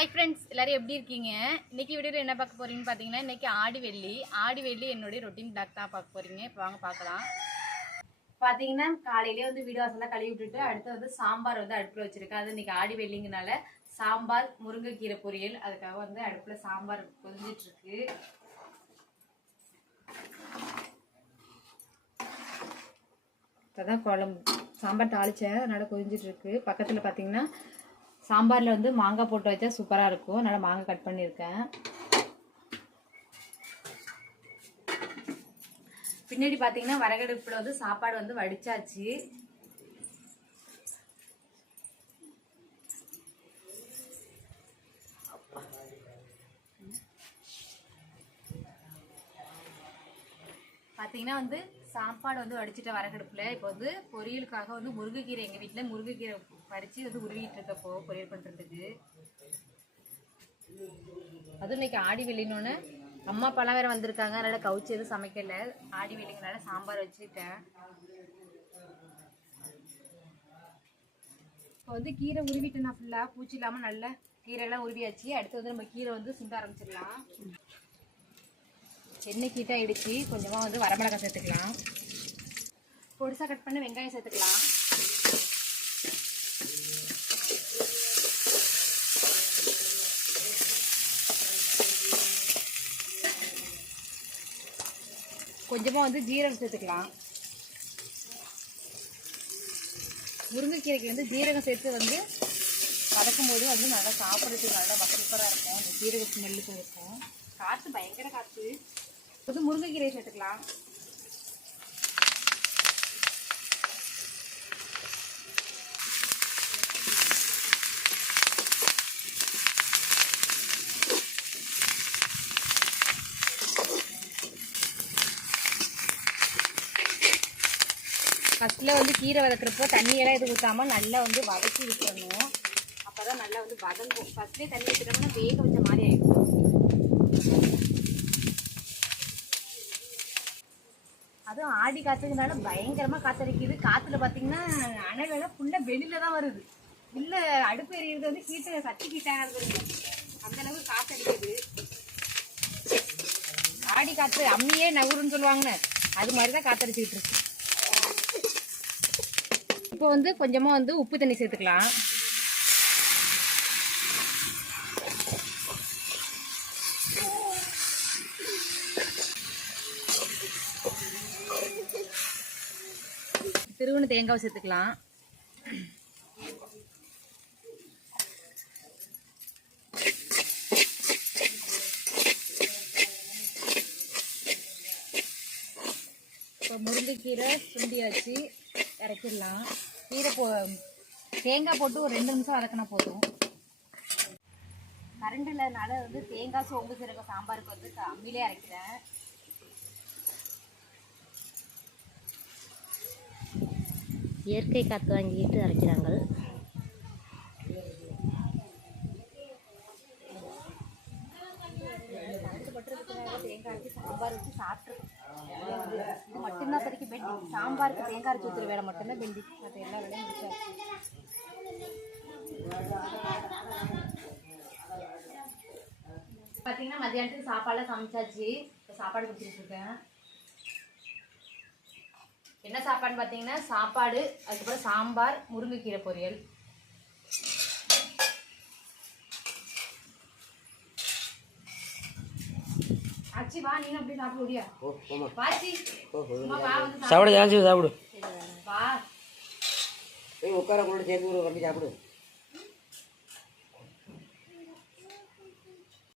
Hi friends எல்லோரும் எப்படி இருக்கீங்க? இன்னைக்கு வீடியோவில் என்ன பார்க்க போகிறீங்கன்னு பார்த்தீங்கன்னா இன்னைக்கு ஆடி வெள்ளி. ஆடி வெள்ளி என்னுடைய ரொட்டீன் பிளாக் தான் பார்க்க போகிறீங்க இப்போ வாங்க பார்க்கலாம். பார்த்தீங்கன்னா காலையிலே வந்து வீடு வாசலாம் கழுவி விட்டுட்டு அடுத்து வந்து சாம்பார் வந்து அடுப்பில் வச்சுருக்கேன். அது இன்னைக்கு ஆடி வெள்ளிங்கனால சாம்பார் முருங்கைக்கீரை பொரியல் அதுக்காக வந்து அடுப்பில் சாம்பார் கொதிஞ்சிட்டு இப்போ தான் குழம்பு சாம்பார் தாளிச்சேன். அதனால் கொதிஞ்சிட்டு பக்கத்தில் பார்த்தீங்கன்னா சாம்பாரில் வந்து மாங்காய் போட்டு வச்சா சூப்பராக இருக்கும். அதனால் மாங்காய் கட் பண்ணியிருக்கேன். பின்னாடி பார்த்தீங்கன்னா வரகடுப்பில் வந்து சாப்பாடு வந்து வடிச்சாச்சு. பார்த்தீங்கன்னா வந்து சாப்பாடு வந்து வடிச்சிட்ட வரகடுப்பில் இப்போ வந்து பொரியலுக்காக வந்து முருங்கைக்கீரை எங்கள் வீட்டில் முருங்கைக்கீரை பறித்து வந்து உருவிட்டு இருக்கப்போ பொரியல் பண்ணுறதுக்கு அதுவும் இன்னைக்கு ஆடி வெள்ளினோன்னு அம்மா அப்பாலாம் வேற வந்திருக்காங்க அதனால கவுச்சி எதுவும் சமைக்கல. ஆடி வெள்ளிங்கனால சாம்பார் வச்சுட்டேன் இப்போ வந்து கீரை உருவிட்டு நான் ஃபுல்லாக பூச்சி இல்லாமல் நல்லா கீரையெல்லாம் உருவியாச்சு. அடுத்து வந்து நம்ம கீரை வந்து சுண்ட ஆரம்பிச்சிடலாம். எண்ணெய் கீட்டாக இடித்து கொஞ்சமாக வந்து வரமிளகாய் சேர்த்துக்கலாம். பொடிசா கட் பண்ணி வெங்காயம் சேர்த்துக்கலாம். கொஞ்சமாக வந்து ஜீரகம் சேர்த்துக்கலாம். முருங்கைக்கீரைக்கு வந்து ஜீரகம் சேர்த்து வந்து வதக்கும் போது வந்து நல்லா சாப்பிட்றதுக்கு நல்லா சூப்பராக இருக்கும். அந்த ஜீரக ஸ்மெல்லுக்கும் இருக்கும். காற்று பயங்கர காற்று புது முருங்கைக்கீரை சேர்த்துக்கலாம். ஃபஸ்ட்டில் வந்து கீரை வதக்குறப்போ தண்ணியெல்லாம் எதுவும் ஊற்றாமல் நல்லா வந்து வதக்கி விட்டுறணும். அப்போ தான் நல்லா வந்து வதங்கும். ஃபஸ்ட்டே தண்ணி ஊற்றிட்டோம்னா வேக வச்ச மாதிரி ஆகிடும் அதுவும் ஆடி காற்றுக்குனால பயங்கரமாக காத்தடிக்குது. காற்றுல பார்த்தீங்கன்னா அனலெல்லாம் ஃபுல்லாக வெளியில தான் வருது. உள்ள அடுப்பு எரியிறது வந்து கீட்ட சட்டி கீட்டாக வருது அந்த அளவுக்கு காத்தடிக்குது. ஆடி காற்று அம்மியே நகருன்னு சொல்லுவாங்கன்னு அது மாதிரி தான் காத்தடிச்சுக்கிட்டு இருக்கு. இப்போ வந்து கொஞ்சமாக வந்து உப்பு தண்ணி சேர்த்துக்கலாம். திருவண்ண தேங்காய் சேர்த்துக்கலாம் இப்போ முருங்கைக்கீரை சுண்டியாச்சு இறக்கிடலாம். கீரை போ தேங்காய் போட்டு ஒரு ரெண்டு நிமிஷம் வதக்கினா போதும். கரண்ட் இல்லாதனால வந்து தேங்காய் சோம்பு சீரகம் சாம்பாருக்கு வந்து அம்மிலே அரைக்கிறேன். இயற்கை காற்று வாங்கிட்டு அரைக்கிறாங்க மட்டும்தான் இப்போதைக்கு பெண்டி சாம்பாருக்கு தேங்காய் அரைச்சி ஊற்றுற வேலை மட்டும்தான் பெண்டி மற்ற எல்லா வேலையும் முடிச்சாச்சு. பார்த்தீங்கன்னா மத்தியானத்துக்கு சாப்பாடுலாம் சமைச்சாச்சு. இப்போ சாப்பாடு கொடுத்துட்டு இருக்கேன். என்ன சாப்பாடுன்னு பார்த்தீங்கன்னா சாப்பாடு அதுக்கப்புறம் சாம்பார் முருங்கைக்கீரை பொரியல். ஆச்சி வா நீங்க அப்படியே சாப்பிட. சாப்பிடு உட்கார கூட சேர்த்து சாப்பிடு.